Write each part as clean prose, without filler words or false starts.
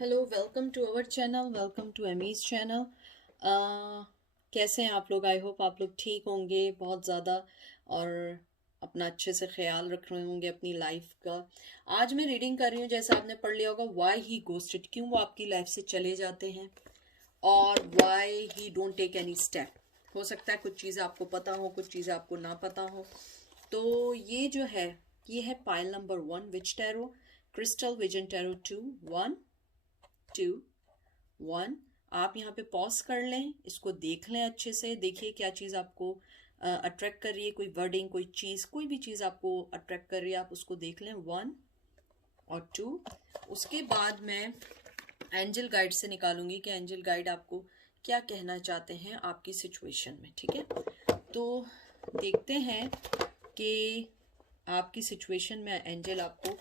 Hello, welcome to our channel, welcome to Amy's channel. कैसे हैं आप लोग? आई होप आप लोग ठीक होंगे बहुत ज़्यादा और अपना अच्छे से ख्याल रख रहे होंगे अपनी लाइफ का। आज मैं रीडिंग कर रही हूँ, जैसा आपने पढ़ लिया होगा, वाई ही गोस्टेड, क्यों वो आपकी लाइफ से चले जाते हैं और why he don't take any step. हो सकता है कुछ चीज़ें आपको पता हो, कुछ चीज़ें आपको ना पता हो। तो ये जो है, ये है पाइल नंबर 1 विच टैरो, क्रिस्टल विजन टैरो 2 1 2 1। आप यहाँ पे पॉज कर लें, इसको देख लें अच्छे से, देखिए क्या चीज़ आपको अट्रैक्ट कर रही है, कोई वर्डिंग, कोई चीज़, कोई भी चीज़ आपको अट्रैक्ट कर रही है, आप उसको देख लें 1 और 2। उसके बाद मैं एंजल गाइड से निकालूंगी कि एंजल गाइड आपको क्या कहना चाहते हैं आपकी सिचुएशन में। ठीक है, तो देखते हैं कि आपकी सिचुएशन में एंजल आपको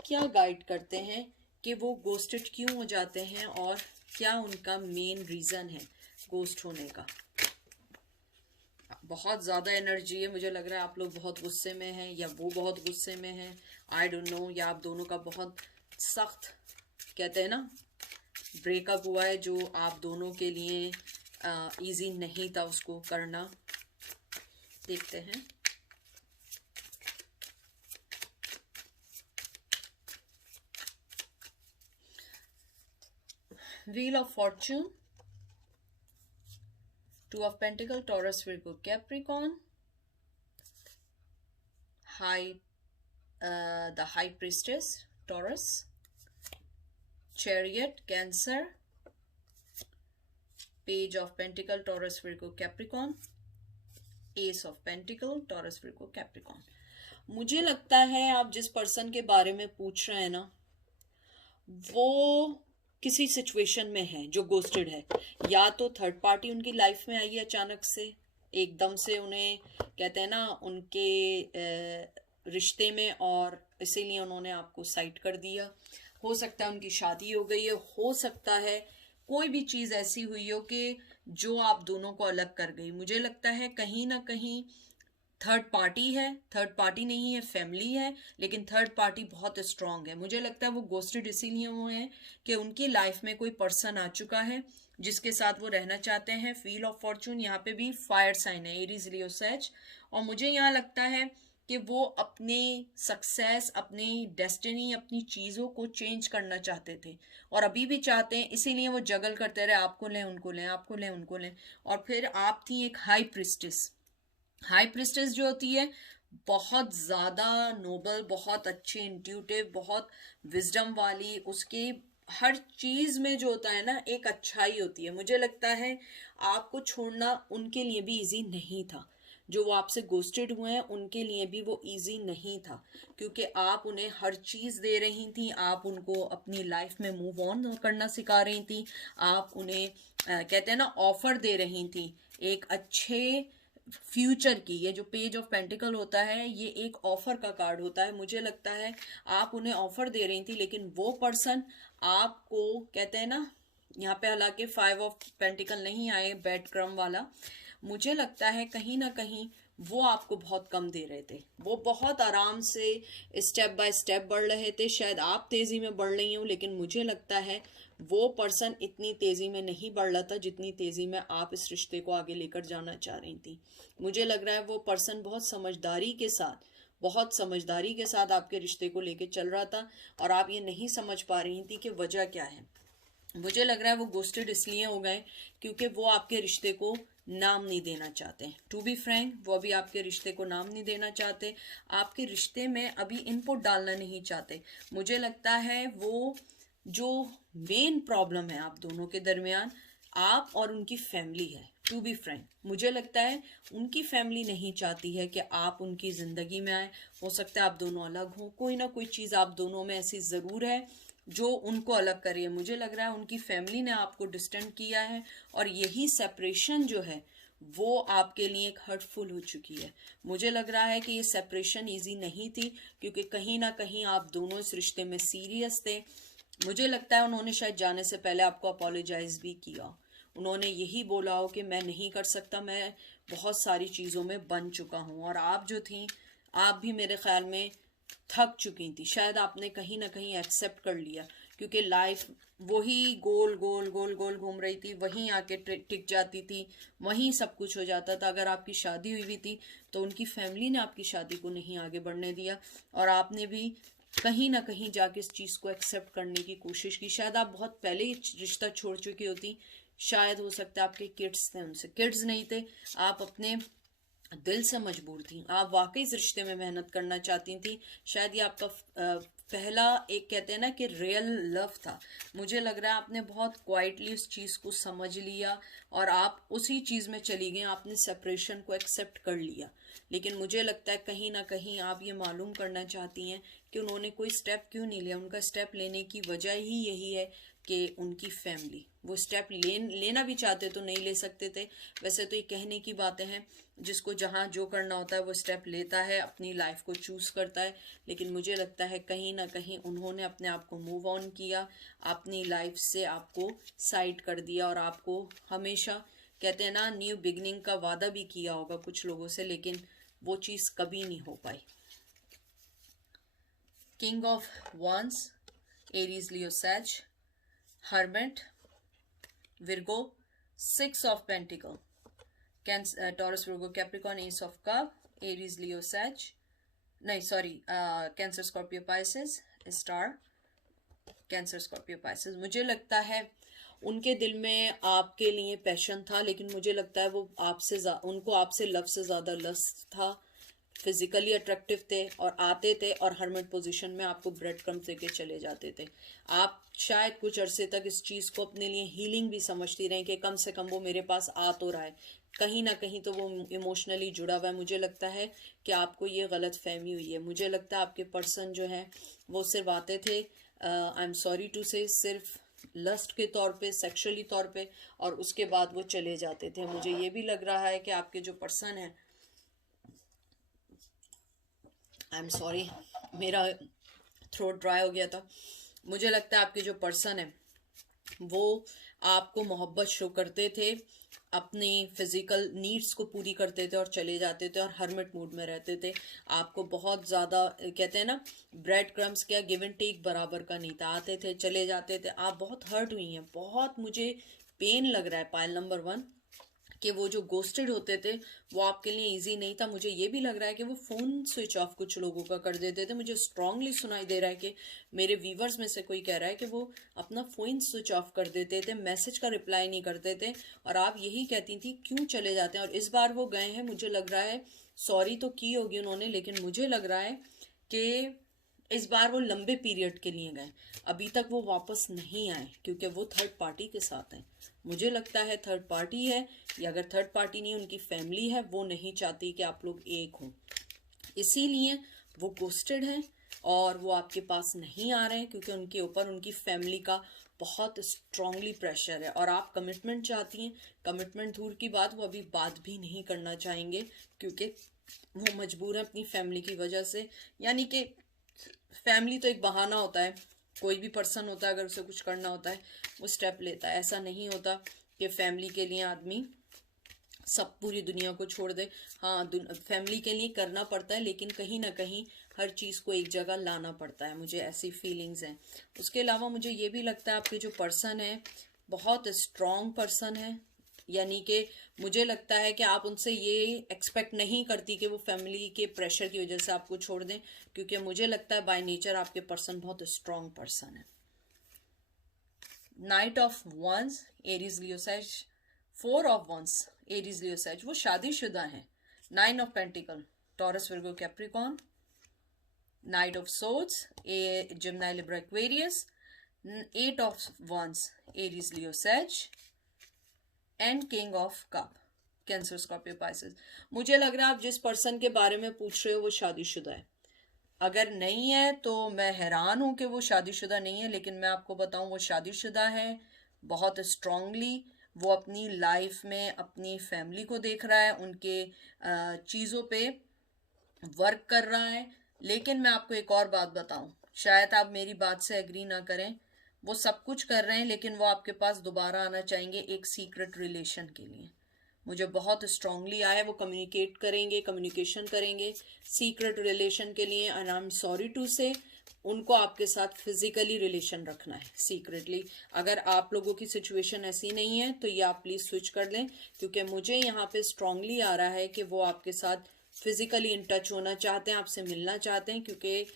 क्या गाइड करते हैं कि वो गोस्टेड क्यों हो जाते हैं और क्या उनका मेन रीज़न है गोस्ट होने का। बहुत ज़्यादा एनर्जी है, मुझे लग रहा है आप लोग बहुत गुस्से में हैं या वो बहुत गुस्से में हैं, आई डोंट नो, या आप दोनों का बहुत सख्त, कहते हैं ना, ब्रेकअप हुआ है जो आप दोनों के लिए इजी नहीं था उसको करना। देखते हैं। Wheel of Fortune, Two of Pentacle, Taurus, Virgo, Capricorn. The High Priestess, Taurus. Chariot, Cancer. Page of Pentacle, Taurus, Virgo, Capricorn. Ace of Pentacle, Taurus, Virgo, Capricorn. मुझे लगता है आप जिस पर्सन के बारे में पूछ रहे हैं ना, वो किसी सिचुएशन में है जो गोस्टेड है। या तो थर्ड पार्टी उनकी लाइफ में आई है अचानक से, एकदम से उन्हें, कहते हैं ना, उनके रिश्ते में, और इसीलिए उन्होंने आपको साइड कर दिया। हो सकता है उनकी शादी हो गई है, हो सकता है कोई भी चीज़ ऐसी हुई हो कि जो आप दोनों को अलग कर गई। मुझे लगता है कहीं ना कहीं थर्ड पार्टी है, थर्ड पार्टी नहीं है, फैमिली है, लेकिन थर्ड पार्टी बहुत स्ट्रांग है। मुझे लगता है वो गोस्टेड इसीलिए हुए हैं कि उनकी लाइफ में कोई पर्सन आ चुका है जिसके साथ वो रहना चाहते हैं। व्हील ऑफ फॉर्चून, यहाँ पे भी फायर साइन है, एरीज, लियो, सेज। और मुझे यहाँ लगता है कि वो अपने सक्सेस, अपनी डेस्टिनी, अपनी चीज़ों को चेंज करना चाहते थे और अभी भी चाहते हैं, इसीलिए वो जगल करते रहे, आपको लें उनको लें, आपको लें उनको लें। और फिर आप थी एक हाई प्रिस्टेस। हाई प्रिस्टेस जो होती है, बहुत ज़्यादा नोबल, बहुत अच्छी, इंट्यूटिव, बहुत विजडम वाली, उसकी हर चीज़ में जो होता है ना एक अच्छाई होती है। मुझे लगता है आपको छोड़ना उनके लिए भी इजी नहीं था। जो वो आपसे गोस्टेड हुए हैं उनके लिए भी वो इजी नहीं था, क्योंकि आप उन्हें हर चीज़ दे रही थी, आप उनको अपनी लाइफ में मूव ऑन करना सिखा रही थी, आप उन्हें कहते हैं ना, ऑफर दे रही थी एक अच्छे फ्यूचर की। ये जो पेज ऑफ पेंटिकल होता है, ये एक ऑफर का कार्ड होता है। मुझे लगता है आप उन्हें ऑफर दे रही थी, लेकिन वो पर्सन आपको, कहते हैं ना, यहाँ पे हालांकि 5 ऑफ पेंटिकल नहीं आए, बैड क्रम वाला, मुझे लगता है कहीं ना कहीं वो आपको बहुत कम दे रहे थे। वो बहुत आराम से स्टेप बाय स्टेप बढ़ रहे थे। शायद आप तेज़ी में बढ़ रही हो, लेकिन मुझे लगता है वो पर्सन इतनी तेज़ी में नहीं बढ़ रहा था जितनी तेज़ी में आप इस रिश्ते को आगे लेकर जाना चाह रही थी। मुझे लग रहा है वो पर्सन बहुत समझदारी के साथ, बहुत समझदारी के साथ आपके रिश्ते को लेके चल रहा था और आप ये नहीं समझ पा रही थी कि वजह क्या है। मुझे लग रहा है वो गोस्टेड इसलिए हो गए क्योंकि वो आपके रिश्ते को नाम नहीं देना चाहते। टू बी फ्रैंक, वो अभी आपके रिश्ते को नाम नहीं देना चाहते, आपके रिश्ते में अभी इनपुट डालना नहीं चाहते। मुझे लगता है वो जो मेन प्रॉब्लम है आप दोनों के दरमियान, आप और उनकी फैमिली है। टू बी फ्रैंक, मुझे लगता है उनकी फैमिली नहीं चाहती है कि आप उनकी ज़िंदगी में आए। हो सकता है आप दोनों अलग हों, कोई ना कोई चीज़ आप दोनों में ऐसी ज़रूर है जो उनको अलग करिए। मुझे लग रहा है उनकी फैमिली ने आपको डिस्टेंट किया है और यही सेपरेशन जो है वो आपके लिए एक हर्टफुल हो चुकी है। मुझे लग रहा है कि ये सेपरेशन इजी नहीं थी, क्योंकि कहीं ना कहीं आप दोनों इस रिश्ते में सीरियस थे। मुझे लगता है उन्होंने शायद जाने से पहले आपको अपोलोजाइज भी किया। उन्होंने यही बोला हो कि मैं नहीं कर सकता, मैं बहुत सारी चीज़ों में बन चुका हूँ। और आप जो थी, आप भी मेरे ख्याल में थक चुकी थी। शायद आपने कहीं ना कहीं एक्सेप्ट कर लिया, क्योंकि लाइफ वही गोल गोल गोल गोल घूम रही थी, वहीं आके टिक जाती थी, वहीं सब कुछ हो जाता था। अगर आपकी शादी हुई हुई थी तो उनकी फैमिली ने आपकी शादी को नहीं आगे बढ़ने दिया, और आपने भी कहीं ना कहीं जाके इस चीज़ को एक्सेप्ट करने की कोशिश की। शायद आप बहुत पहले ही रिश्ता छोड़ चुकी होती, शायद हो सकता है आपके किड्स थे, उनसे किड्स नहीं थे, आप अपने दिल से मजबूर थी, आप वाकई इस रिश्ते में मेहनत करना चाहती थी। शायद ये आपका पहला, एक कहते हैं ना कि रियल लव था। मुझे लग रहा है आपने बहुत क्वाइटली उस चीज़ को समझ लिया और आप उसी चीज़ में चली गई, आपने सेपरेशन को एक्सेप्ट कर लिया। लेकिन मुझे लगता है कहीं ना कहीं आप ये मालूम करना चाहती हैं कि उन्होंने कोई स्टेप क्यों नहीं लिया। उनका स्टेप लेने की वजह ही यही है कि उनकी फैमिली, वो स्टेप लेना भी चाहते तो नहीं ले सकते थे। वैसे तो ये कहने की बातें हैं, जिसको जहाँ जो करना होता है वो स्टेप लेता है, अपनी लाइफ को चूज करता है। लेकिन मुझे लगता है कहीं ना कहीं उन्होंने अपने आप को मूव ऑन किया, अपनी लाइफ से आपको साइड कर दिया, और आपको हमेशा कहते हैं ना न्यू बिगनिंग का वादा भी किया होगा कुछ लोगों से, लेकिन वो चीज कभी नहीं हो पाई। King of wands, Aries, Leo, Sag, hermit, Virgo, 6 of pentacle, Taurus, Virgo, Capricorn, ace of cup, Aries, Leo, Sag, नहीं sorry, Cancer, Scorpio, Pisces, star, Cancer, Scorpio, Pisces. मुझे लगता है उनके दिल में आपके लिए पैशन था, लेकिन मुझे लगता है वो उनको आपसे लव से ज्यादा लस्ट था। फिजिकली अट्रैक्टिव थे और आते थे और हर्मिट पोजीशन में आपको ब्रेड क्रम्स देके चले जाते थे। आप शायद कुछ अरसे तक इस चीज़ को अपने लिए हीलिंग भी समझती रहीं कि कम से कम वो मेरे पास आ तो रहा है, कहीं ना कहीं तो वो इमोशनली जुड़ा हुआ है। मुझे लगता है कि आपको ये गलत फहमी हुई है। मुझे लगता है आपके पर्सन जो है वो सिर्फ आते थे, आई एम सॉरी टू से, सिर्फ लस्ट के तौर पे, सेक्सुअली तौर पे, और उसके बाद वो चले जाते थे। मुझे ये भी लग रहा है कि आपके जो पर्सन है, आई एम सॉरी मेरा थ्रोट ड्राई हो गया था, मुझे लगता है आपके जो पर्सन है वो आपको मोहब्बत शो करते थे, अपनी फिजिकल नीड्स को पूरी करते थे और चले जाते थे और हर्मिट मूड में रहते थे। आपको बहुत ज़्यादा कहते हैं ना ब्रेड क्रम्स, क्या गिव एंड टेक बराबर का नहीं था, आते थे चले जाते थे। आप बहुत हर्ट हुई हैं, बहुत मुझे पेन लग रहा है पाइल नंबर 1 कि वो जो गोस्टेड होते थे वो आपके लिए इजी नहीं था। मुझे ये भी लग रहा है कि वो फ़ोन स्विच ऑफ कुछ लोगों का कर देते थे। मुझे स्ट्रांगली सुनाई दे रहा है कि मेरे व्यूवर्स में से कोई कह रहा है कि वो अपना फ़ोन स्विच ऑफ कर देते थे, मैसेज का रिप्लाई नहीं करते थे, और आप यही कहती थी क्यों चले जाते हैं। और इस बार वो गए हैं, मुझे लग रहा है सॉरी तो की होगी उन्होंने, लेकिन मुझे लग रहा है कि इस बार वो लंबे पीरियड के लिए गए, अभी तक वो वापस नहीं आए, क्योंकि वो थर्ड पार्टी के साथ हैं। मुझे लगता है थर्ड पार्टी है, या अगर थर्ड पार्टी नहीं उनकी फैमिली है, वो नहीं चाहती कि आप लोग एक हों, इसीलिए वो गोस्टेड हैं और वो आपके पास नहीं आ रहे हैं, क्योंकि उनके ऊपर उनकी फैमिली का बहुत स्ट्रांगली प्रेशर है। और आप कमिटमेंट चाहती हैं, कमिटमेंट दूर की बात, वो अभी बात भी नहीं करना चाहेंगे, क्योंकि वो मजबूर है अपनी फैमिली की वजह से। यानी कि फैमिली तो एक बहाना होता है, कोई भी पर्सन होता है अगर उसे कुछ करना होता है वो स्टेप लेता है। ऐसा नहीं होता कि फैमिली के लिए आदमी सब पूरी दुनिया को छोड़ दे। हाँ, फैमिली के लिए करना पड़ता है, लेकिन कहीं ना कहीं हर चीज़ को एक जगह लाना पड़ता है। मुझे ऐसी फीलिंग्स हैं। उसके अलावा मुझे ये भी लगता है आपके जो पर्सन है बहुत स्ट्रॉन्ग पर्सन है, यानी कि मुझे लगता है कि आप उनसे ये एक्सपेक्ट नहीं करती कि वो फैमिली के प्रेशर की वजह से आपको छोड़ दें, क्योंकि मुझे लगता है बाय नेचर आपके पर्सन बहुत स्ट्रॉन्ग पर्सन है। Knight of wands, Aries, Leo, Sag, 4 of wands, Aries, Leo, सैज, वो शादीशुदा है। 9 of pentacle, Taurus, Virgo, Capricorn, knight of swords, Gemini, Libra, Aquarius, 8 of wands, Aries, Leo, Sag, and king of cup, Cancer, Scorpio, Pisces. मुझे लग रहा है आप जिस पर्सन के बारे में पूछ रहे हो वो शादीशुदा है। अगर नहीं है तो मैं हैरान हूं कि वो शादीशुदा नहीं है, लेकिन मैं आपको बताऊं वो शादीशुदा है, बहुत स्ट्रांगली वो अपनी लाइफ में अपनी फैमिली को देख रहा है, उनके चीज़ों पे वर्क कर रहा है। लेकिन मैं आपको एक और बात बताऊं, शायद आप मेरी बात से एग्री ना करें, वो सब कुछ कर रहे हैं लेकिन वो आपके पास दोबारा आना चाहेंगे एक सीक्रेट रिलेशन के लिए। मुझे बहुत स्ट्रांगली आया वो कम्युनिकेट करेंगे, कम्युनिकेशन करेंगे सीक्रेट रिलेशन के लिए। And I am sorry to say उनको आपके साथ फिजिकली रिलेशन रखना है सीक्रेटली। अगर आप लोगों की सिचुएशन ऐसी नहीं है तो ये आप प्लीज स्विच कर लें, क्योंकि मुझे यहाँ पे स्ट्रांगली आ रहा है कि वो आपके साथ फिजिकली इन टच होना चाहते हैं, आपसे मिलना चाहते हैं, क्योंकि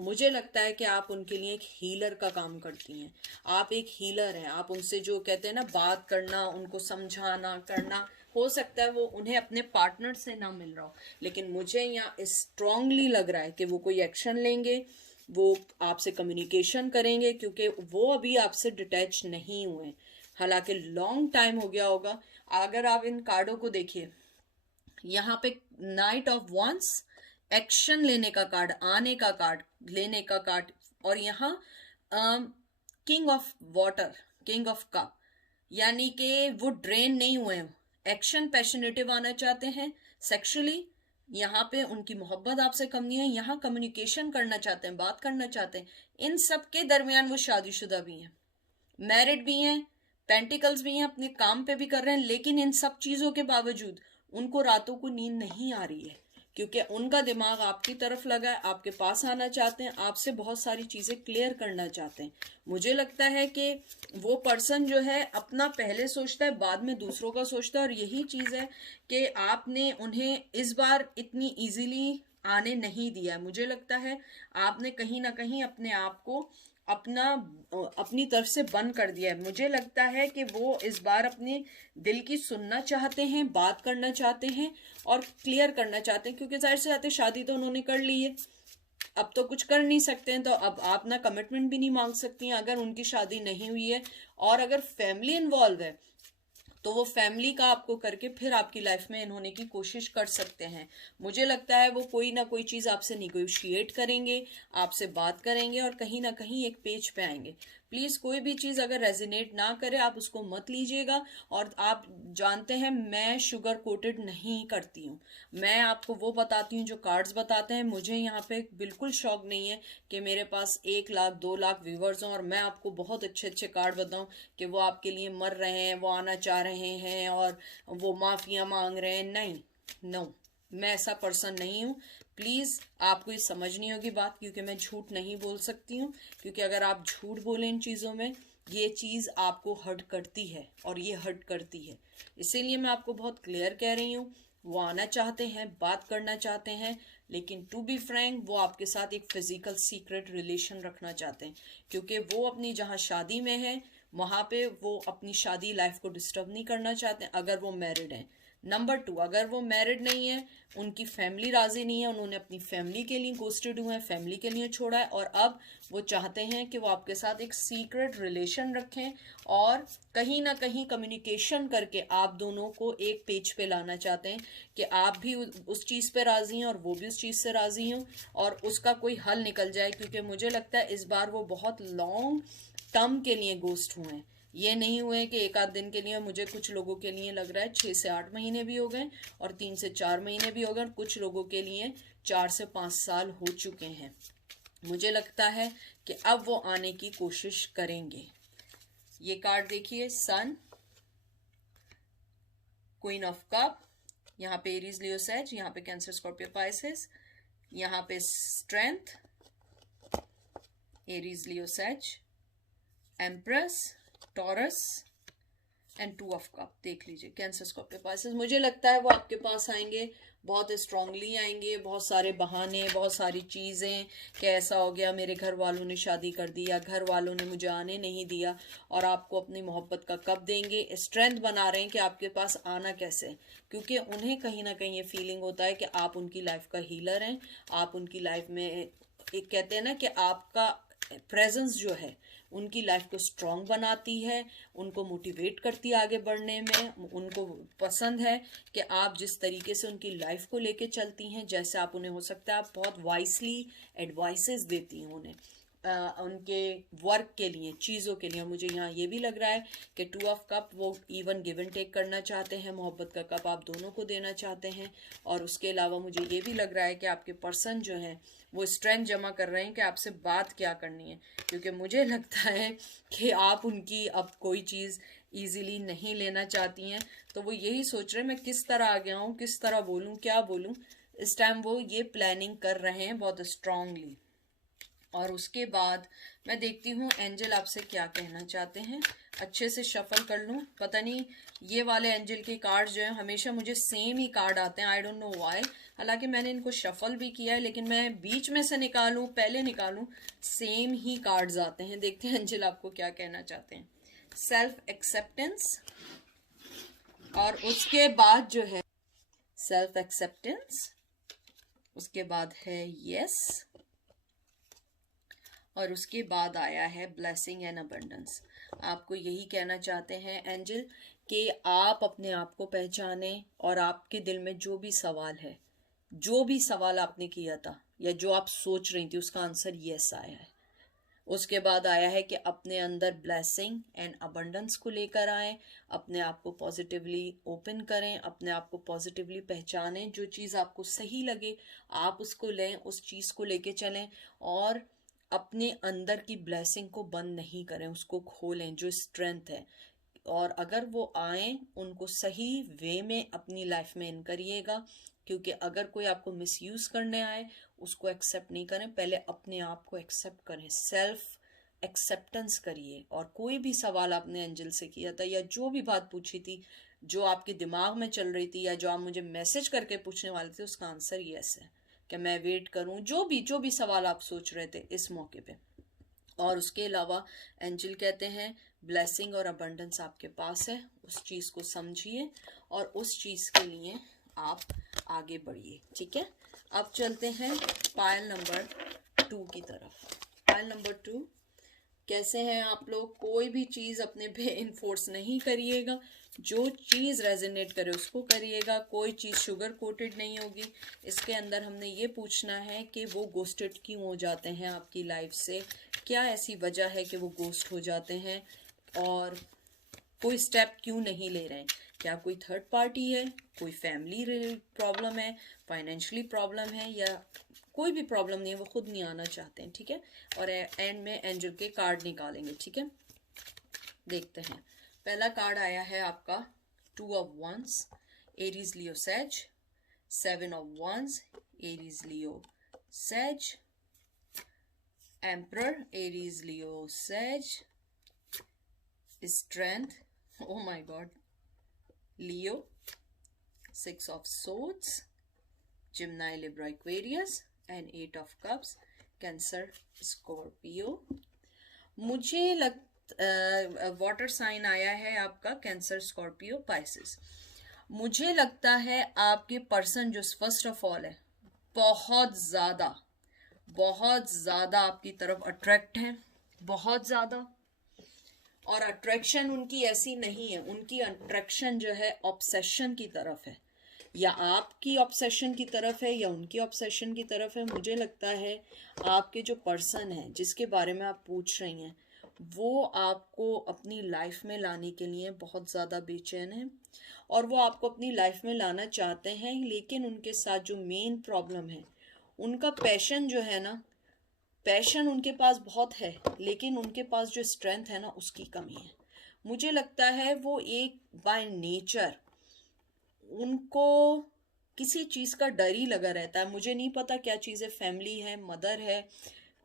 मुझे लगता है कि आप उनके लिए एक हीलर का काम करती हैं। आप एक हीलर हैं। आप उनसे जो कहते हैं ना बात करना, उनको समझाना करना, हो सकता है वो उन्हें अपने पार्टनर से ना मिल रहा हो, लेकिन मुझे यहाँ स्ट्रांगली लग रहा है कि वो कोई एक्शन लेंगे, वो आपसे कम्युनिकेशन करेंगे, क्योंकि वो अभी आपसे डिटैच नहीं हुए। हालांकि लॉन्ग टाइम हो गया होगा। अगर आप इन कार्डों को देखिए, यहाँ पे नाइट ऑफ वंस, एक्शन लेने का कार्ड, आने का कार्ड, लेने का कार्ड, और यहाँ king of water, king of cup, यानी कि वो ड्रेन नहीं हुए हैं, एक्शन पैशनेटिव आना चाहते हैं सेक्सुअली। यहाँ पे उनकी मोहब्बत आपसे कम नहीं है, यहाँ कम्युनिकेशन करना चाहते हैं, बात करना चाहते हैं। इन सब के दरमियान वो शादीशुदा भी हैं, मैरिड भी हैं, पेंटिकल्स भी हैं, अपने काम पे भी कर रहे हैं, लेकिन इन सब चीजों के बावजूद उनको रातों को नींद नहीं आ रही है, क्योंकि उनका दिमाग आपकी तरफ लगा है, आपके पास आना चाहते हैं, आपसे बहुत सारी चीजें क्लियर करना चाहते हैं। मुझे लगता है कि वो पर्सन जो है अपना पहले सोचता है, बाद में दूसरों का सोचता है, और यही चीज है कि आपने उन्हें इस बार इतनी इजीली आने नहीं दिया है। मुझे लगता है आपने कहीं ना कहीं अपने आप को अपनी तरफ से बंद कर दिया है। मुझे लगता है कि वो इस बार अपने दिल की सुनना चाहते हैं, बात करना चाहते हैं और क्लियर करना चाहते हैं, क्योंकि जाहिर सी बात है शादी तो उन्होंने कर ली है, अब तो कुछ कर नहीं सकते हैं, तो अब आप ना कमिटमेंट भी नहीं मांग सकती हैं अगर उनकी शादी नहीं हुई है। और अगर फैमिली इन्वॉल्व है तो वो फैमिली का आपको करके फिर आपकी लाइफ में इन होने की कोशिश कर सकते हैं। मुझे लगता है वो कोई ना कोई चीज़ आपसे निगोशिएट करेंगे, आपसे बात करेंगे और कहीं ना कहीं एक पेज पे आएंगे। प्लीज़ कोई भी चीज़ अगर रेजिनेट ना करे आप उसको मत लीजिएगा। और आप जानते हैं मैं शुगर कोटेड नहीं करती हूँ, मैं आपको वो बताती हूँ जो कार्ड्स बताते हैं। मुझे यहाँ पे बिल्कुल शौक नहीं है कि मेरे पास 1 लाख 2 लाख व्यूवर्स हों और मैं आपको बहुत अच्छे अच्छे कार्ड बताऊं कि वो आपके लिए मर रहे हैं, वो आना चाह रहे हैं और वो माफिया मांग रहे हैं। नहीं, नो, मैं ऐसा पर्सन नहीं हूँ। प्लीज आपको ये समझनी होगी बात, क्योंकि मैं झूठ नहीं बोल सकती हूँ, क्योंकि अगर आप झूठ बोले इन चीजों में, ये चीज आपको हर्ट करती है और ये हर्ट करती है। इसीलिए मैं आपको बहुत क्लियर कह रही हूँ, वो आना चाहते हैं, बात करना चाहते हैं, लेकिन टू बी फ्रैंक वो आपके साथ एक फिजिकल सीक्रेट रिलेशन रखना चाहते हैं, क्योंकि वो अपनी जहाँ शादी में है वहां पे वो अपनी शादी लाइफ को डिस्टर्ब नहीं करना चाहते अगर वो मैरिड हैं। नंबर 2, अगर वो मैरिड नहीं है, उनकी फैमिली राजी नहीं है, उन्होंने अपनी फैमिली के लिए गोस्टेड हुए हैं, फैमिली के लिए छोड़ा है, और अब वो चाहते हैं कि वो आपके साथ एक सीक्रेट रिलेशन रखें और कहीं ना कहीं कम्युनिकेशन करके आप दोनों को एक पेज पे लाना चाहते हैं कि आप भी उस चीज़ पे राजी हैं और वो भी उस चीज़ से राजी हों और उसका कोई हल निकल जाए। क्योंकि मुझे लगता है इस बार वो बहुत लॉन्ग टर्म के लिए गोस्ट हुए हैं, ये नहीं हुए कि एक आध दिन के लिए। मुझे कुछ लोगों के लिए लग रहा है 6 से 8 महीने भी हो गए और 3 से 4 महीने भी हो गए, कुछ लोगों के लिए 4 से 5 साल हो चुके हैं। मुझे लगता है कि अब वो आने की कोशिश करेंगे। ये कार्ड देखिए, सन, क्वीन ऑफ कप, यहाँ पे एरीज लियो सेज, यहाँ पे कैंसर स्कॉर्पियो पाइसेस, यहाँ पे strength, Aries Leo says, empress, taurus and 2 of cup. देख लीजिए कैंसर स्कॉर्पियो पाइसेस, मुझे लगता है वो आपके पास आएंगे, बहुत स्ट्रांगली आएंगे। बहुत सारे बहाने, बहुत सारी चीज़ें कि ऐसा हो गया, मेरे घर वालों ने शादी कर दी या घर वालों ने मुझे आने नहीं दिया, और आपको अपनी मोहब्बत का कब देंगे। स्ट्रेंथ बना रहे हैं कि आपके पास आना कैसे, क्योंकि उन्हें कहीं ना कहीं ये फीलिंग होता है कि आप उनकी लाइफ का हीलर हैं। आप उनकी लाइफ में एक कहते हैं ना कि आपका प्रेजेंस जो है उनकी लाइफ को स्ट्रांग बनाती है, उनको मोटिवेट करती है आगे बढ़ने में। उनको पसंद है कि आप जिस तरीके से उनकी लाइफ को लेके चलती हैं, जैसे आप उन्हें हो सकता है आप बहुत वाइसली एडवाइसेस देती हैं उन्हें उनके वर्क के लिए, चीज़ों के लिए। मुझे यहाँ ये भी लग रहा है कि 2 ऑफ कप वो इवन गिव एंड टेक करना चाहते हैं, मोहब्बत का कप आप दोनों को देना चाहते हैं। और उसके अलावा मुझे ये भी लग रहा है कि आपके पर्सन जो हैं वो स्ट्रेंथ जमा कर रहे हैं कि आपसे बात क्या करनी है, क्योंकि मुझे लगता है कि आप उनकी अब कोई चीज़ ईजिली नहीं लेना चाहती हैं। तो वो यही सोच रहे हैं मैं किस तरह आ गया हूँ, किस तरह बोलूँ, क्या बोलूँ। इस टाइम वो ये प्लानिंग कर रहे हैं बहुत स्ट्रांगली। और उसके बाद मैं देखती हूँ एंजल आपसे क्या कहना चाहते हैं। अच्छे से शफल कर लूँ। पता नहीं ये वाले एंजल के कार्ड जो है हमेशा मुझे सेम ही कार्ड आते हैं, आई डोंट नो व्हाई। हालांकि मैंने इनको शफल भी किया है, लेकिन मैं बीच में से निकालूं पहले निकालूं, सेम ही कार्ड्स आते हैं। देखते हैं एंजल आपको क्या कहना चाहते हैं। सेल्फ एक्सेप्टेंस, और उसके बाद जो है सेल्फ एक्सेप्टेंस, उसके बाद है यस, और उसके बाद आया है ब्लेसिंग एंड अबंडेंस। आपको यही कहना चाहते हैं एंजल कि आप अपने आप को पहचाने, और आपके दिल में जो भी सवाल है, जो भी सवाल आपने किया था या जो आप सोच रही थी, उसका आंसर यस आया है। उसके बाद आया है कि अपने अंदर ब्लेसिंग एंड अबंडेंस को लेकर आएं, अपने आप को पॉजिटिवली ओपन करें, अपने आप को पॉजिटिवली पहचानें। जो चीज़ आपको सही लगे आप उसको लें, उस चीज़ को लेके चलें, और अपने अंदर की ब्लेसिंग को बंद नहीं करें, उसको खोलें, जो स्ट्रेंथ है। और अगर वो आए उनको सही वे में अपनी लाइफ में इन करिएगा, क्योंकि अगर कोई आपको मिसयूज करने आए उसको एक्सेप्ट नहीं करें, पहले अपने आप को एक्सेप्ट करें, सेल्फ एक्सेप्टेंस करिए। और कोई भी सवाल आपने एंजल से किया था या जो भी बात पूछी थी, जो आपके दिमाग में चल रही थी या जो आप मुझे मैसेज करके पूछने वाले थे, उसका आंसर यस है कि मैं वेट करूं, जो भी सवाल आप सोच रहे थे इस मौके पे। और उसके अलावा एंजल कहते हैं ब्लेसिंग और अबंडेंस आपके पास है, उस चीज़ को समझिए और उस चीज़ के लिए आप आगे बढ़िए। ठीक है, अब चलते हैं पायल नंबर 2 की तरफ। पायल नंबर 2, कैसे हैं आप लोग? कोई भी चीज़ अपने पे इन्फोर्स नहीं करिएगा, जो चीज़ रेजोनेट करे उसको करिएगा, कोई चीज़ शुगर कोटेड नहीं होगी। इसके अंदर हमने ये पूछना है कि वो गोस्टेड क्यों हो जाते हैं आपकी लाइफ से, क्या ऐसी वजह है कि वो गोस्ट हो जाते हैं, और कोई स्टेप क्यों नहीं ले रहे हैं। क्या कोई थर्ड पार्टी है, कोई फैमिली प्रॉब्लम है, फाइनेंशियली प्रॉब्लम है, या कोई भी प्रॉब्लम नहीं है, वो खुद नहीं आना चाहते हैं। ठीक है, और एंड में एंजल के कार्ड निकालेंगे। ठीक है, देखते हैं। पहला कार्ड आया है आपका 2 of wands, Aries Leo Sag, 7 of wands, Aries Leo Sag, emperor, Aries Leo Sag, strength, oh my god, Leo, 6 of swords, Gemini, Libra, Aquarius, and 8 of cups, Cancer, Scorpio। मुझे वाटर साइन आया है आपका cancer, Scorpio, Pisces. मुझे लगता है आपके person जो first of all है बहुत ज़्यादा आपकी तरफ अट्रैक्ट है, बहुत ज़्यादा। और अट्रैक्शन उनकी ऐसी नहीं है, उनकी अट्रैक्शन जो है ऑब्सेशन की तरफ है, या आपकी ऑब्सेशन की तरफ है या उनकी ऑब्सेशन की तरफ है। मुझे लगता है आपके जो पर्सन है जिसके बारे में आप पूछ रही हैं, वो आपको अपनी लाइफ में लाने के लिए बहुत ज़्यादा बेचैन है, और वो आपको अपनी लाइफ में लाना चाहते हैं, लेकिन उनके साथ जो मेन प्रॉब्लम है, उनका पैशन जो है ना, पैशन उनके पास बहुत है, लेकिन उनके पास जो स्ट्रेंथ है ना, उसकी कमी है। मुझे लगता है वो एक बाय नेचर उनको किसी चीज़ का डर ही लगा रहता है। मुझे नहीं पता क्या चीज़ है, फैमिली है, मदर है,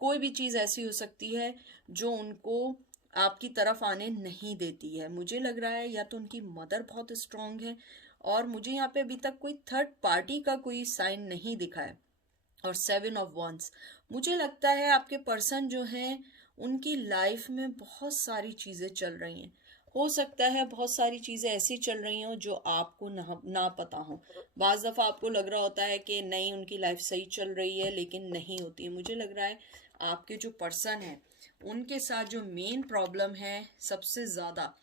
कोई भी चीज़ ऐसी हो सकती है जो उनको आपकी तरफ आने नहीं देती है। मुझे लग रहा है या तो उनकी मदर बहुत स्ट्रांग है, और मुझे यहाँ पे अभी तक कोई थर्ड पार्टी का कोई साइन नहीं दिखा है। और 7 ऑफ वंस, मुझे लगता है आपके पर्सन जो हैं उनकी लाइफ में बहुत सारी चीज़ें चल रही हैं। हो सकता है बहुत सारी चीज़ें ऐसी चल रही हों जो आपको ना पता हो। बाज़ दफ़ा आपको लग रहा होता है कि नहीं उनकी लाइफ सही चल रही है, लेकिन नहीं होती है। मुझे लग रहा है आपके जो पर्सन है उनके साथ जो मेन प्रॉब्लम है सबसे ज़्यादा,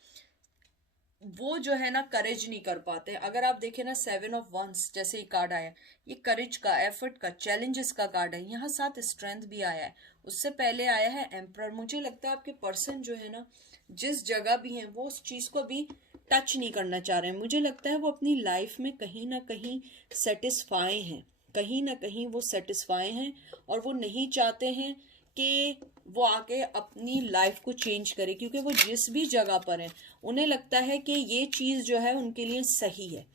वो जो है ना करेज नहीं कर पाते। अगर आप देखें ना 7 ऑफ वंस जैसे ही कार्ड आया, ये करेज का, एफर्ट का, चैलेंजेस का कार्ड है। यहाँ साथ स्ट्रेंथ भी आया है, उससे पहले आया है एम्परर। मुझे लगता है आपके पर्सन जो है ना, जिस जगह भी हैं वो उस चीज़ को अभी टच नहीं करना चाह रहे हैं। मुझे लगता है वो अपनी लाइफ में कहीं ना कहीं सेटिस्फाई हैं, कहीं ना कहीं वो सेटिस्फाई हैं, और वो नहीं चाहते हैं कि वो आके अपनी लाइफ को चेंज करे, क्योंकि वो जिस भी जगह पर हैं उन्हें लगता है कि ये चीज़ जो है उनके लिए सही है।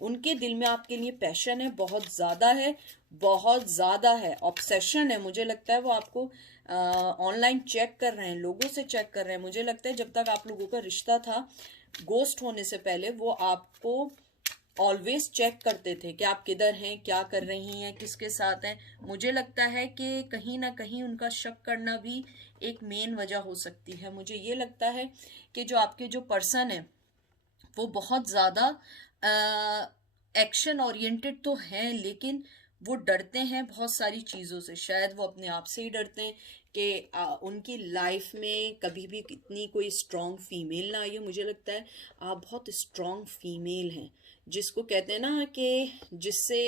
उनके दिल में आपके लिए पैशन है, बहुत ज़्यादा है, बहुत ज़्यादा है, ऑब्सेशन है। मुझे लगता है वो आपको ऑनलाइन चेक कर रहे हैं, लोगों से चेक कर रहे हैं। मुझे लगता है जब तक आप लोगों का रिश्ता था, गोस्ट होने से पहले वो आपको ऑलवेज चेक करते थे कि आप किधर हैं, क्या कर रही हैं, किसके साथ हैं। मुझे लगता है कि कहीं ना कहीं उनका शक करना भी एक मेन वजह हो सकती है। मुझे ये लगता है कि जो आपके जो पर्सन है वो बहुत ज़्यादा एक्शन ओरिएंटेड तो हैं, लेकिन वो डरते हैं बहुत सारी चीज़ों से। शायद वो अपने आप से ही डरते हैं कि उनकी लाइफ में कभी भी इतनी कोई स्ट्रॉन्ग फीमेल ना आई हो। मुझे लगता है आप बहुत स्ट्रॉन्ग फीमेल हैं, जिसको कहते हैं ना कि जिससे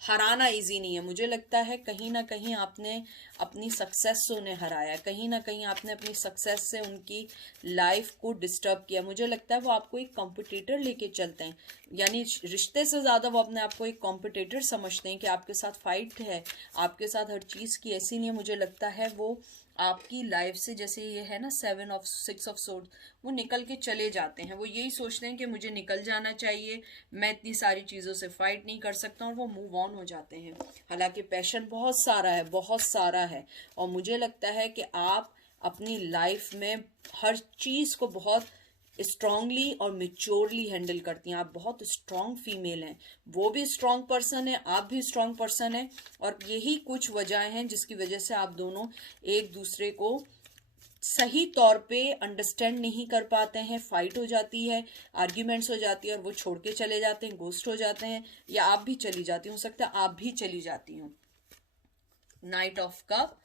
हराना इजी नहीं है। मुझे लगता है कहीं ना कहीं आपने अपनी सक्सेस से उन्हें हराया, कहीं ना कहीं आपने अपनी सक्सेस से उनकी लाइफ को डिस्टर्ब किया। मुझे लगता है वो आपको एक कॉम्पिटिटर लेके चलते हैं, यानी रिश्ते से ज़्यादा वो अपने आप को एक कॉम्पिटिटर समझते हैं कि आपके साथ फाइट है, आपके साथ हर चीज़ की। इसीलिए मुझे लगता है वो आपकी लाइफ से, जैसे ये है ना 6 ऑफ सोर्ड, वो निकल के चले जाते हैं। वो यही सोचते हैं कि मुझे निकल जाना चाहिए, मैं इतनी सारी चीज़ों से फाइट नहीं कर सकता, और वो मूव ऑन हो जाते हैं। हालांकि पैशन बहुत सारा है, बहुत सारा है, और मुझे लगता है कि आप अपनी लाइफ में हर चीज़ को बहुत स्ट्रांगली और मेच्योरली हैंडल करती हैं। आप बहुत स्ट्रांग फीमेल हैं, वो भी स्ट्रांग पर्सन है, आप भी स्ट्रांग पर्सन है, और यही कुछ वजह हैं जिसकी वजह से आप दोनों एक दूसरे को सही तौर पे अंडरस्टैंड नहीं कर पाते हैं। फाइट हो जाती है, आर्ग्यूमेंट्स हो जाती है, और वो छोड़ के चले जाते हैं, गोस्ट हो जाते हैं, या आप भी चली जाती हो सकता है आप भी चली जाती हूँ। Night of cup,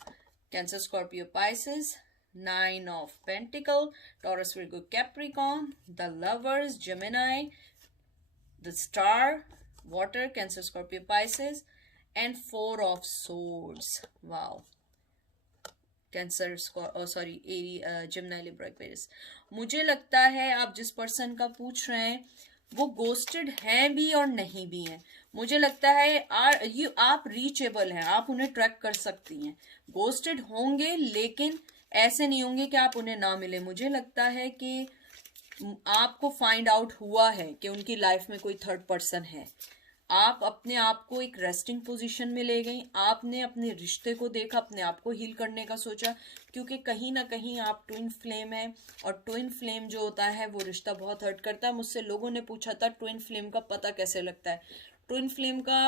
Cancer, Scorpio, Pisces, 9 of Pentacle, Taurus, Virgo, Capricorn, the Lovers, Gemini, the Star, Water, Cancer, Scorpio, Pisces, and 4 of Swords. Wow. Cancer, Gemini, Libra, Aquarius. मुझे लगता है आप जिस पर्सन का पूछ रहे हैं वो गोस्टेड हैं भी और नहीं भी हैं। मुझे लगता है आप रीचेबल हैं, आप उन्हें ट्रैक कर सकती हैं। गोस्टेड होंगे लेकिन ऐसे नहीं होंगे कि आप उन्हें ना मिले। मुझे लगता है कि आपको फाइंड आउट हुआ है कि उनकी लाइफ में कोई थर्ड पर्सन है। आप अपने आप को एक रेस्टिंग पोजीशन में ले गई, आपने अपने रिश्ते को देखा, अपने आप को हील करने का सोचा, क्योंकि कहीं ना कहीं आप ट्विन फ्लेम है, और ट्विन फ्लेम जो होता है वो रिश्ता बहुत हर्ट करता है। मुझसे लोगों ने पूछा था ट्विन फ्लेम का पता कैसे लगता है। ट्विन फ्लेम का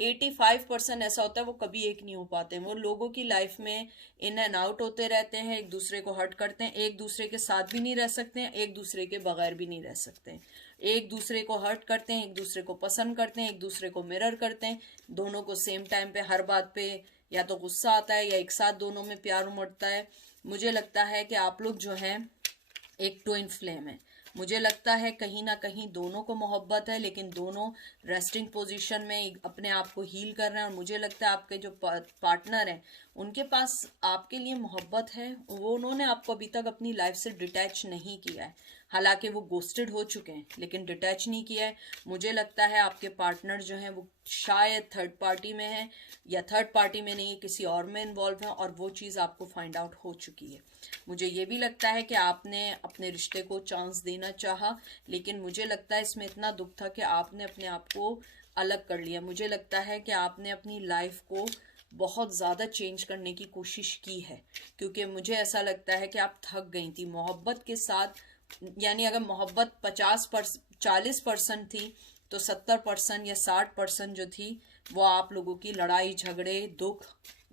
85% ऐसा होता है वो कभी एक नहीं हो पाते। वो लोगों की लाइफ में इन एंड आउट होते रहते हैं, एक दूसरे को हर्ट करते हैं, एक दूसरे के साथ भी नहीं रह सकते हैं, एक दूसरे के बगैर भी नहीं रह सकते हैं। एक दूसरे को हर्ट करते हैं, एक दूसरे को पसंद करते हैं, एक दूसरे को मिरर करते हैं। दोनों को सेम टाइम पे हर बात पे या तो गुस्सा आता है या एक साथ दोनों में प्यार उमड़ता है। मुझे लगता है कि आप लोग जो हैं एक ट्विन फ्लेम है। मुझे लगता है कहीं ना कहीं दोनों को मोहब्बत है, लेकिन दोनों रेस्टिंग पोजीशन में अपने आप को हील कर रहे हैं। और मुझे लगता है आपके जो पार्टनर हैं उनके पास आपके लिए मोहब्बत है, वो उन्होंने आपको अभी तक अपनी लाइफ से डिटैच नहीं किया है। हालांकि वो गोस्टेड हो चुके हैं लेकिन डिटैच नहीं किया है। मुझे लगता है आपके पार्टनर जो हैं वो शायद थर्ड पार्टी में है, या थर्ड पार्टी में नहीं है, किसी और में इन्वॉल्व है, और वो चीज़ आपको फाइंड आउट हो चुकी है। मुझे ये भी लगता है कि आपने अपने रिश्ते को चांस देना चाहा, लेकिन मुझे लगता है इसमें इतना दुख था कि आपने अपने आप को अलग कर लिया। मुझे लगता है कि आपने अपनी लाइफ को बहुत ज़्यादा चेंज करने की कोशिश की है, क्योंकि मुझे ऐसा लगता है कि आप थक गई थी मोहब्बत के साथ। यानी अगर मोहब्बत 40% थी तो 70% या 60% जो थी वो आप लोगों की लड़ाई झगड़े दुख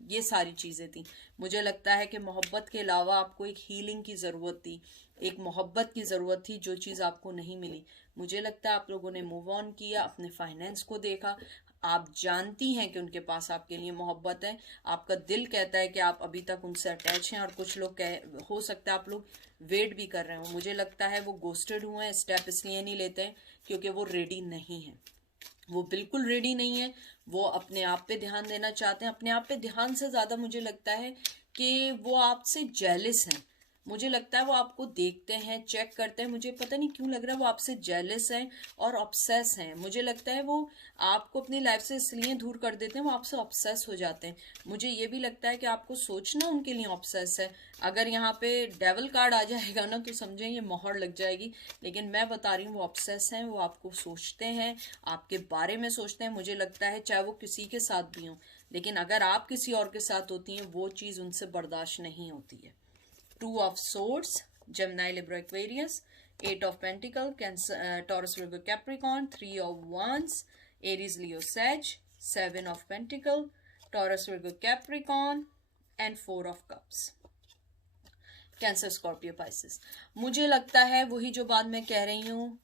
ये सारी चीज़ें थी। मुझे लगता है कि मोहब्बत के अलावा आपको एक हीलिंग की ज़रूरत थी, एक मोहब्बत की ज़रूरत थी, जो चीज़ आपको नहीं मिली। मुझे लगता है आप लोगों ने मूव ऑन किया, अपने फाइनेंस को देखा, आप जानती हैं कि उनके पास आपके लिए मोहब्बत है। आपका दिल कहता है कि आप अभी तक उनसे अटैच हैं, और कुछ लोग हो सकता है आप लोग वेट भी कर रहे हो। मुझे लगता है वो गोस्टेड हुए हैं, स्टेप इसलिए नहीं लेते हैं क्योंकि वो रेडी नहीं है, वो बिल्कुल रेडी नहीं है। वो अपने आप पे ध्यान देना चाहते हैं। अपने आप पे ध्यान से ज़्यादा मुझे लगता है कि वो आपसे जेलस हैं। मुझे लगता है वो आपको देखते हैं, चेक करते हैं। मुझे पता नहीं क्यों लग रहा है वो आपसे जेलस हैं और ऑब्सेस हैं। मुझे लगता है वो आपको अपनी लाइफ से इसलिए दूर कर देते हैं, वो आपसे ऑब्सेस हो जाते हैं। मुझे ये भी लगता है कि आपको सोचना उनके लिए ऑब्सेस है। अगर यहाँ पे डेविल कार्ड आ जाएगा ना तो समझें ये मोहर लग जाएगी, लेकिन मैं बता रही हूँ वो ऑब्सेस हैं, वो आपको सोचते हैं, आपके बारे में सोचते हैं। मुझे लगता है चाहे वो किसी के साथ भी हों, लेकिन अगर आप किसी और के साथ होती हैं वो चीज़ उनसे बर्दाश्त नहीं होती है। 2 of swords, Gemini, Libra, Aquarius. 8 of pentacle, Taurus, Virgo, Capricorn. 3 of wands, Aries, Leo, Sag. 7 of pentacle, Taurus, Virgo, Capricorn and 4 of cups, Cancer, Scorpio, Pisces. मुझे लगता है वही जो बात मैं कह रही हूँ,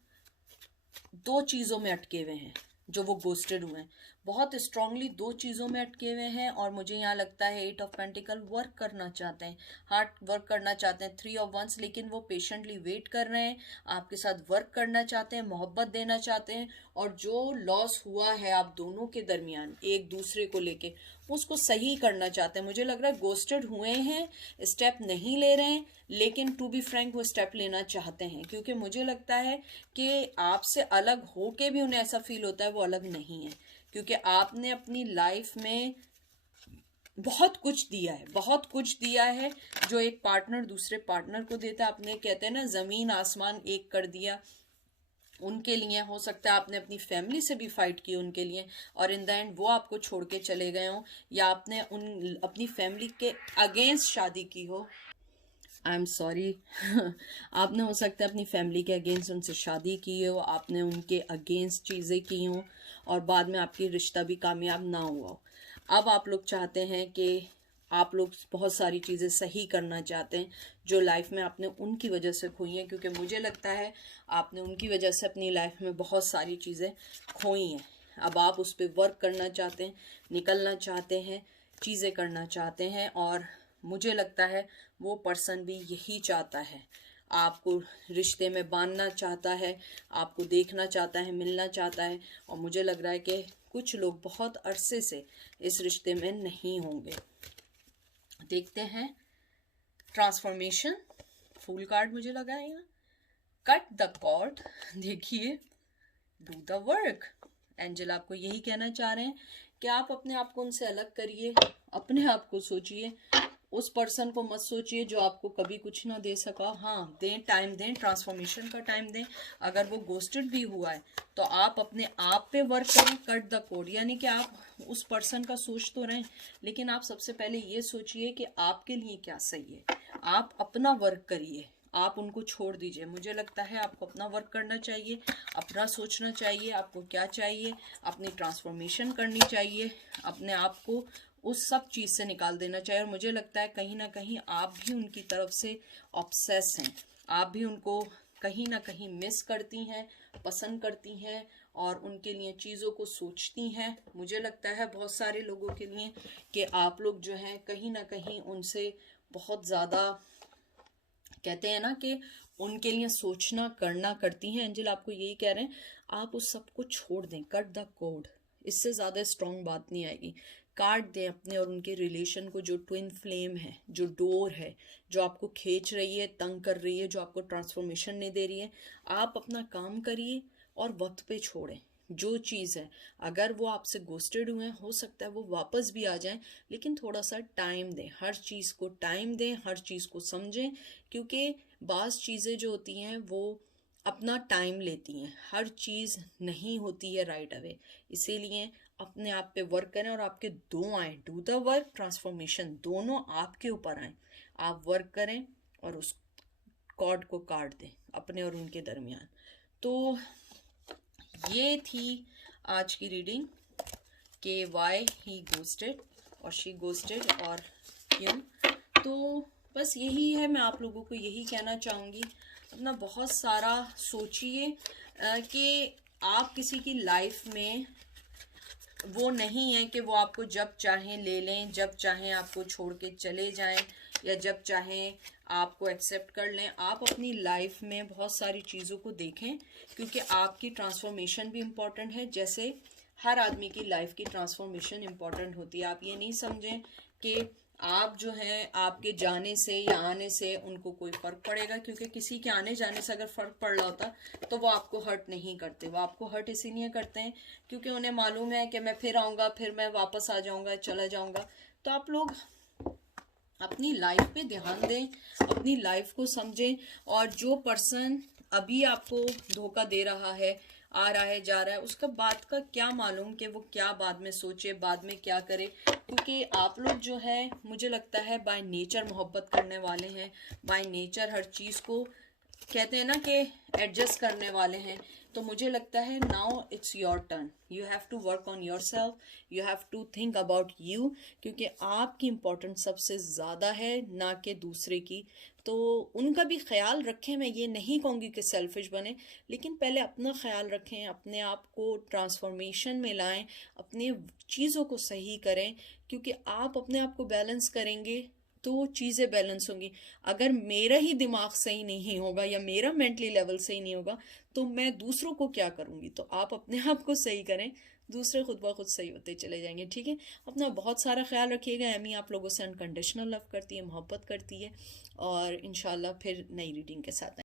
2 चीज़ों में अटके हुए हैं जो वो गोस्टेड हुए हैं, बहुत स्ट्रांगली 2 चीज़ों में अटके हुए हैं। और मुझे यहाँ लगता है 8 ऑफ पेंटिकल वर्क करना चाहते हैं, हार्ड वर्क करना चाहते हैं। 3 ऑफ wands, लेकिन वो पेशेंटली वेट कर रहे हैं, आपके साथ वर्क करना चाहते हैं, मोहब्बत देना चाहते हैं, और जो लॉस हुआ है आप दोनों के दरमियान एक दूसरे को लेके उसको सही करना चाहते हैं। मुझे लग रहा है गोस्टेड हुए हैं, स्टेप नहीं ले रहे हैं, लेकिन टू बी फ्रैंक वो स्टेप लेना चाहते हैं, क्योंकि मुझे लगता है कि आपसे अलग होके भी उन्हें ऐसा फील होता है वो अलग नहीं है, क्योंकि आपने अपनी लाइफ में बहुत कुछ दिया है, बहुत कुछ दिया है जो एक पार्टनर दूसरे पार्टनर को देता है। आपने, कहते हैं ना, जमीन आसमान एक कर दिया उनके लिए। हो सकता है आपने अपनी फैमिली से भी फाइट की उनके लिए, और इन द एंड वो आपको छोड़ के चले गए हों, या आपने अपनी फैमिली के अगेंस्ट शादी की हो। आई एम सॉरी आपने, हो सकता है, अपनी फैमिली के अगेंस्ट उनसे शादी की हो, आपने उनके अगेंस्ट चीज़ें की हों, और बाद में आपकी रिश्ता भी कामयाब ना हुआ हो। अब आप लोग चाहते हैं कि आप लोग बहुत सारी चीज़ें सही करना चाहते हैं जो लाइफ में आपने उनकी वजह से खोई हैं, क्योंकि मुझे लगता है आपने उनकी वजह से अपनी लाइफ में बहुत सारी चीज़ें खोई हैं। अब आप उस पर वर्क करना चाहते हैं, निकलना चाहते हैं, चीज़ें करना चाहते हैं, और मुझे लगता है वो पर्सन भी यही चाहता है, आपको रिश्ते में बांधना चाहता है, आपको देखना चाहता है, मिलना चाहता है। और मुझे लग रहा है कि कुछ लोग बहुत अरसे से इस रिश्ते में नहीं होंगे। देखते हैं ट्रांसफॉर्मेशन, फूल कार्ड मुझे लगा है यहाँ। कट द कॉर्ड, देखिए, डू द वर्क। एंजल आपको यही कहना चाह रहे हैं कि आप अपने आप को उनसे अलग करिए, अपने आप को सोचिए, उस पर्सन को मत सोचिए जो आपको कभी कुछ ना दे सका। हाँ, दें, टाइम दें, ट्रांसफॉर्मेशन का टाइम दें। अगर वो गोस्टेड भी हुआ है तो आप अपने आप पे वर्क करें। कट द कोड, यानी कि आप उस पर्सन का सोच तो रहें, लेकिन आप सबसे पहले ये सोचिए कि आपके लिए क्या सही है। आप अपना वर्क करिए, आप उनको छोड़ दीजिए। मुझे लगता है आपको अपना वर्क करना चाहिए, अपना सोचना चाहिए, आपको क्या चाहिए, अपनी ट्रांसफॉर्मेशन करनी चाहिए, अपने आप को उस सब चीज़ से निकाल देना चाहिए। और मुझे लगता है कहीं ना कहीं आप भी उनकी तरफ से ऑब्सेस हैं, आप भी उनको कहीं ना कहीं मिस करती हैं, पसंद करती हैं, और उनके लिए चीज़ों को सोचती हैं। मुझे लगता है बहुत सारे लोगों के लिए कि आप लोग जो हैं कहीं ना कहीं उनसे बहुत ज़्यादा, कहते हैं ना कि उनके लिए सोचना करना करती हैं। एंजल आपको यही कह रहे हैं, आप उस सब को छोड़ दें, कट द कोड। इससे ज़्यादा स्ट्रॉन्ग बात नहीं आएगी। काट दें अपने और उनके रिलेशन को, जो ट्विन फ्लेम है, जो डोर है, जो आपको खींच रही है, तंग कर रही है, जो आपको ट्रांसफॉर्मेशन नहीं दे रही है। आप अपना काम करिए और वक्त पे छोड़ें जो चीज़ है। अगर वो आपसे गोस्टेड हुए हैं, हो सकता है वो वापस भी आ जाएं, लेकिन थोड़ा सा टाइम दें, हर चीज़ को टाइम दें, हर चीज़ को समझें, क्योंकि बाज़ चीज़ें जो होती हैं वो अपना टाइम लेती हैं, हर चीज़ नहीं होती है राइट अवे। इसीलिए अपने आप पे वर्क करें, और आपके 2 आए, डू द वर्क, ट्रांसफॉर्मेशन, दोनों आपके ऊपर आए। आप वर्क करें और उस कॉर्ड को काट दें अपने और उनके दरमियान। तो ये थी आज की रीडिंग कि वाई ही गोस्टेड और शी गोस्टेड, और क्यों। तो बस यही है, मैं आप लोगों को यही कहना चाहूँगी, अपना बहुत सारा सोचिए कि आप किसी की लाइफ में वो नहीं है कि वो आपको जब चाहें ले लें, जब चाहें आपको छोड़ के चले जाएं, या जब चाहें आपको एक्सेप्ट कर लें। आप अपनी लाइफ में बहुत सारी चीज़ों को देखें, क्योंकि आपकी ट्रांसफॉर्मेशन भी इम्पॉर्टेंट है, जैसे हर आदमी की लाइफ की ट्रांसफॉर्मेशन इम्पॉर्टेंट होती है। आप ये नहीं समझें कि आप जो हैं आपके जाने से या आने से उनको कोई फ़र्क पड़ेगा, क्योंकि किसी के आने जाने से अगर फ़र्क पड़ रहा होता तो वो आपको हर्ट नहीं करते। वो आपको हर्ट इसीलिए करते हैं क्योंकि उन्हें मालूम है कि मैं फिर आऊँगा, फिर मैं वापस आ जाऊँगा, चला जाऊँगा। तो आप लोग अपनी लाइफ पे ध्यान दें, अपनी लाइफ को समझें, और जो पर्सन अभी आपको धोखा दे रहा है, आ रहा है जा रहा है, उसका बात का क्या मालूम कि वो क्या बाद में सोचे, बाद में क्या करे। क्योंकि आप लोग जो है मुझे लगता है बाय नेचर मोहब्बत करने वाले हैं, बाय नेचर हर चीज़ को कहते हैं ना कि एडजस्ट करने वाले हैं। तो मुझे लगता है now it's your turn, you have to work on yourself, you have to think about you, क्योंकि आपकी इम्पोर्टेंस सबसे ज़्यादा है ना कि दूसरे की। तो उनका भी ख्याल रखें, मैं ये नहीं कहूँगी कि सेल्फिश बने, लेकिन पहले अपना ख्याल रखें, अपने आप को ट्रांसफॉर्मेशन में लाएं, अपने चीज़ों को सही करें, क्योंकि आप अपने आप को बैलेंस करेंगे तो चीज़ें बैलेंस होंगी। अगर मेरा ही दिमाग सही नहीं होगा या मेरा मेंटली लेवल सही नहीं होगा तो मैं दूसरों को क्या करूँगी। तो आप अपने आप को सही करें, दूसरे खुद ब खुद सही होते चले जाएंगे। ठीक है, अपना बहुत सारा ख्याल रखिएगा। एमी आप लोगों से अनकंडीशनल लव करती है, मोहब्बत करती है, और इंशाल्लाह फिर नई रीडिंग के साथ